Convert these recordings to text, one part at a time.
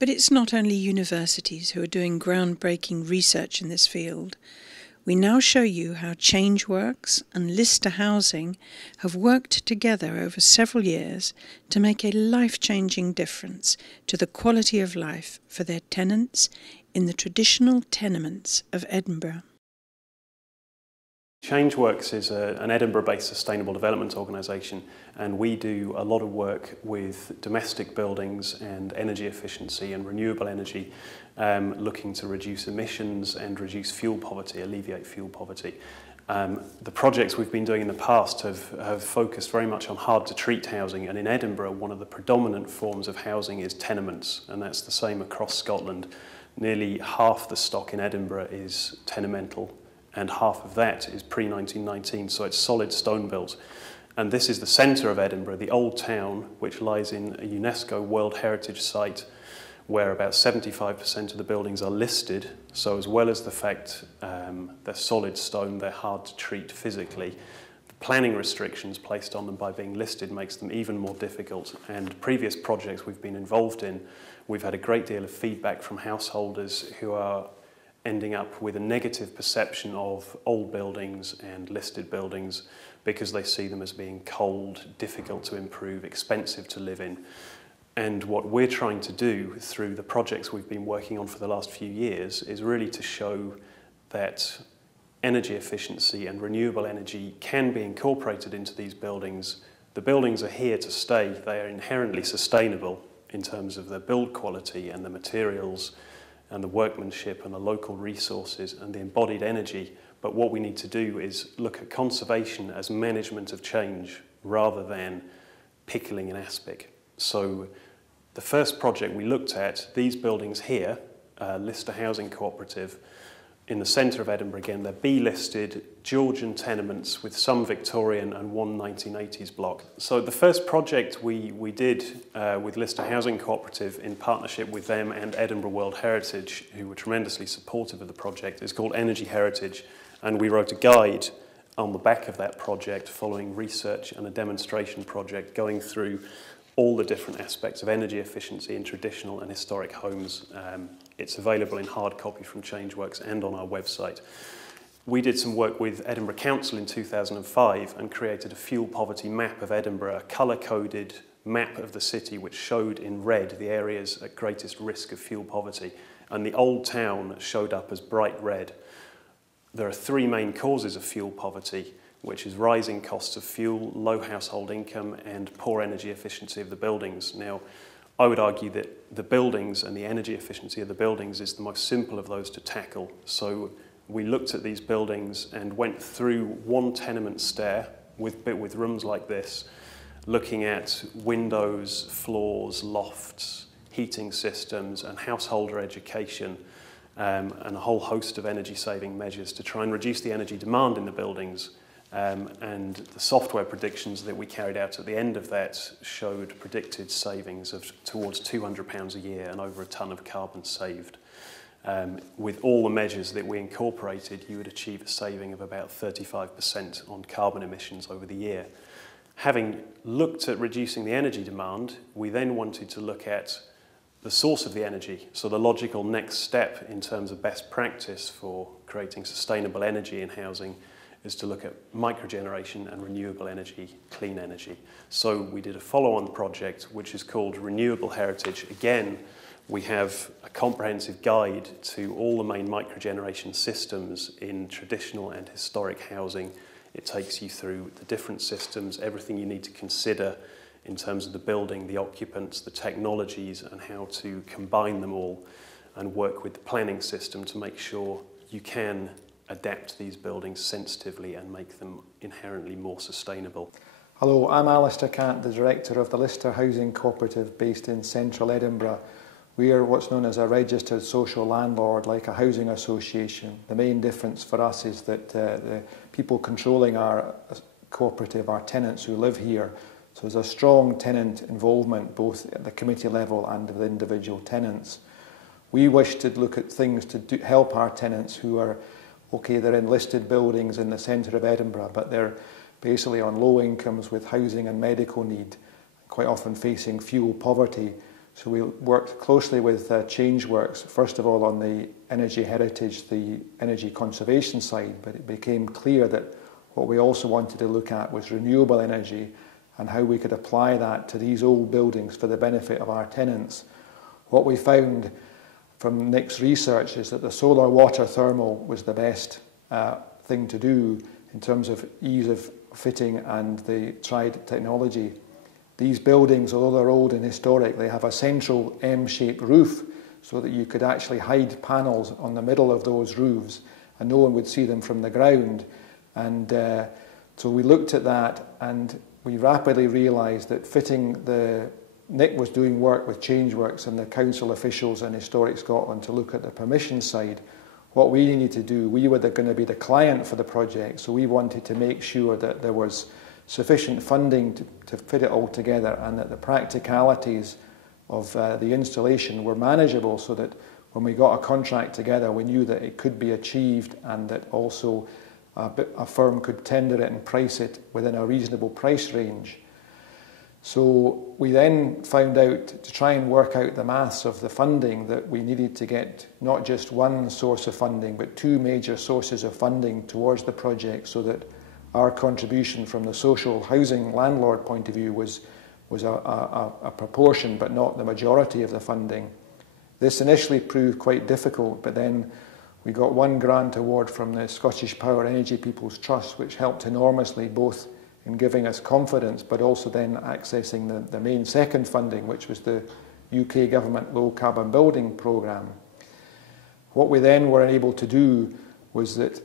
But it's not only universities who are doing groundbreaking research in this field. We now show you how Changeworks and Lister Housing have worked together over several years to make a life-changing difference to the quality of life for their tenants in the traditional tenements of Edinburgh. Changeworks is an Edinburgh-based sustainable development organisation, and we do a lot of work with domestic buildings and energy efficiency and renewable energy, looking to reduce emissions and reduce fuel poverty, alleviate fuel poverty. The projects we've been doing in the past have focused very much on hard-to-treat housing, and in Edinburgh one of the predominant forms of housing is tenements, and that's the same across Scotland. Nearly half the stock in Edinburgh is tenemental, and half of that is pre-1919, so it's solid stone built. And this is the centre of Edinburgh, the old town, which lies in a UNESCO World Heritage Site, where about 75% of the buildings are listed. So as well as the fact they're solid stone, they're hard to treat physically, the planning restrictions placed on them by being listed makes them even more difficult. And previous projects we've been involved in, we've had a great deal of feedback from householders who are ending up with a negative perception of old buildings and listed buildings because they see them as being cold, difficult to improve, expensive to live in. And what we're trying to do through the projects we've been working on for the last few years is really to show that energy efficiency and renewable energy can be incorporated into these buildings. The buildings are here to stay. They are inherently sustainable in terms of their build quality and the materials and the workmanship and the local resources and the embodied energy. But what we need to do is look at conservation as management of change rather than pickling an aspic. So the first project we looked at, these buildings here, Lister Housing Cooperative, in the centre of Edinburgh again, they're B-listed Georgian tenements with some Victorian and one 1980s block. So the first project we did with Lister Housing Cooperative in partnership with them and Edinburgh World Heritage, who were tremendously supportive of the project, is called Energy Heritage, and we wrote a guide on the back of that project following research and a demonstration project going through all the different aspects of energy efficiency in traditional and historic homes. It's available in hard copy from Changeworks and on our website. We did some work with Edinburgh Council in 2005 and created a fuel poverty map of Edinburgh, a colour-coded map of the city which showed in red the areas at greatest risk of fuel poverty, and the old town showed up as bright red. There are three main causes of fuel poverty, which is rising costs of fuel, low household income, and poor energy efficiency of the buildings. Now, I would argue that the buildings and the energy efficiency of the buildings is the most simple of those to tackle. So we looked at these buildings and went through one tenement stair with rooms like this, looking at windows, floors, lofts, heating systems, and householder education, and a whole host of energy-saving measures to try and reduce the energy demand in the buildings. And the software predictions that we carried out at the end of that showed predicted savings of towards £200 a year and over a tonne of carbon saved. With all the measures that we incorporated, you would achieve a saving of about 35% on carbon emissions over the year. Having looked at reducing the energy demand, we then wanted to look at the source of the energy. So the logical next step in terms of best practice for creating sustainable energy in housing is to look at microgeneration and renewable energy, clean energy. So we did a follow-on project which is called Renewable Heritage. Again, we have a comprehensive guide to all the main microgeneration systems in traditional and historic housing. It takes you through the different systems, everything you need to consider in terms of the building, the occupants, the technologies, and how to combine them all and work with the planning system to make sure you can adapt these buildings sensitively and make them inherently more sustainable. Hello, I'm Alistair Cant, the Director of the Lister Housing Cooperative based in central Edinburgh. We are what's known as a registered social landlord, like a housing association. The main difference for us is that the people controlling our cooperative are tenants who live here. So there's a strong tenant involvement both at the committee level and with individual tenants. We wish to look at things to help our tenants who are they're in listed buildings in the centre of Edinburgh, but they're basically on low incomes with housing and medical need, quite often facing fuel poverty. So we worked closely with Changeworks, first of all on the energy heritage, the energy conservation side, but it became clear that what we also wanted to look at was renewable energy and how we could apply that to these old buildings for the benefit of our tenants. What we found from Nick's research is that the solar water thermal was the best thing to do in terms of ease of fitting and the tried technology. These buildings, although they're old and historic, they have a central M-shaped roof so that you could actually hide panels on the middle of those roofs and no one would see them from the ground. And so we looked at that and we rapidly realised that Nick was doing work with Changeworks and the council officials in Historic Scotland to look at the permission side. What we needed to do, we were going to be the client for the project, so we wanted to make sure that there was sufficient funding to fit it all together and that the practicalities of the installation were manageable so that when we got a contract together we knew that it could be achieved and that also a firm could tender it and price it within a reasonable price range. So we then found out, to try and work out the maths of the funding, that we needed to get not just one source of funding but two major sources of funding towards the project so that our contribution from the social housing landlord point of view was a proportion but not the majority of the funding. This initially proved quite difficult, but then we got one grant award from the Scottish Power Energy People's Trust, which helped enormously both in giving us confidence but also then accessing the main second funding, which was the UK Government Low Carbon Building Programme. What we then were able to do was that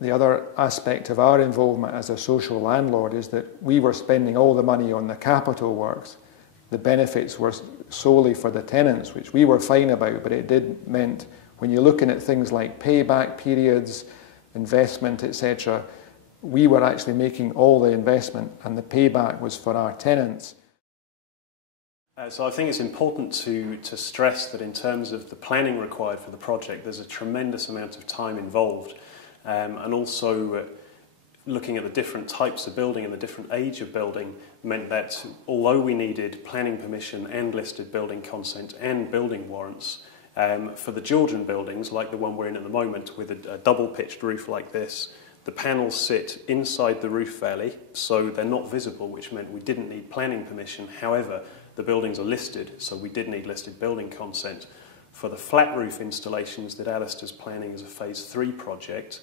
the other aspect of our involvement as a social landlord is that we were spending all the money on the capital works. The benefits were solely for the tenants, which we were fine about, but it meant when you're looking at things like payback periods, investment, etc., we were actually making all the investment and the payback was for our tenants. So I think it's important to stress that in terms of the planning required for the project, there's a tremendous amount of time involved. And also looking at the different types of building and the different age of building meant that although we needed planning permission and listed building consent and building warrants, for the Georgian buildings, like the one we're in at the moment, with a double-pitched roof like this, the panels sit inside the roof valley, so they're not visible, which meant we didn't need planning permission. However, the buildings are listed, so we did need listed building consent. For the flat roof installations that Alistair's planning as a Phase 3 project,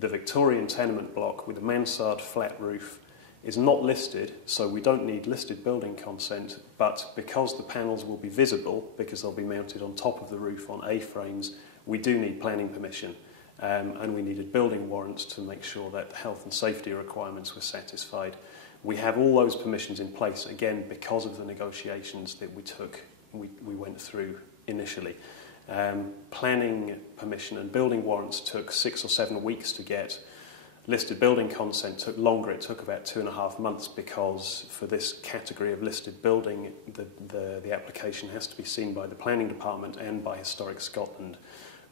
the Victorian tenement block with a mansard flat roof is not listed, so we don't need listed building consent, but because the panels will be visible, because they'll be mounted on top of the roof on A-frames, we do need planning permission. And we needed building warrants to make sure that the health and safety requirements were satisfied. We have all those permissions in place, again, because of the negotiations that we went through initially. Planning permission and building warrants took 6 or 7 weeks to get. Listed building consent took longer. It took about 2.5 months because for this category of listed building, the application has to be seen by the planning department and by Historic Scotland.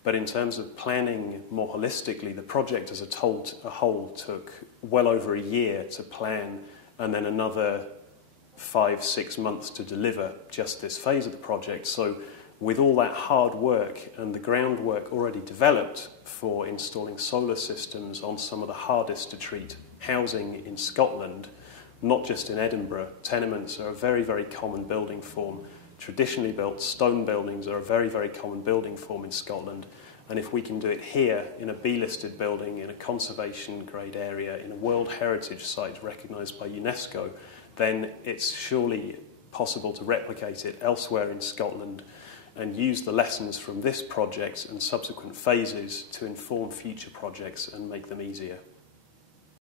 But in terms of planning more holistically, the project as a whole took well over a year to plan and then another 5-6 months to deliver just this phase of the project. So with all that hard work and the groundwork already developed for installing solar systems on some of the hardest to treat housing in Scotland, not just in Edinburgh, tenements are a very, very common building form. Traditionally built stone buildings are a very, very common building form in Scotland. And if we can do it here in a B-listed building, in a conservation grade area, in a World Heritage Site recognised by UNESCO, then it's surely possible to replicate it elsewhere in Scotland and use the lessons from this project and subsequent phases to inform future projects and make them easier.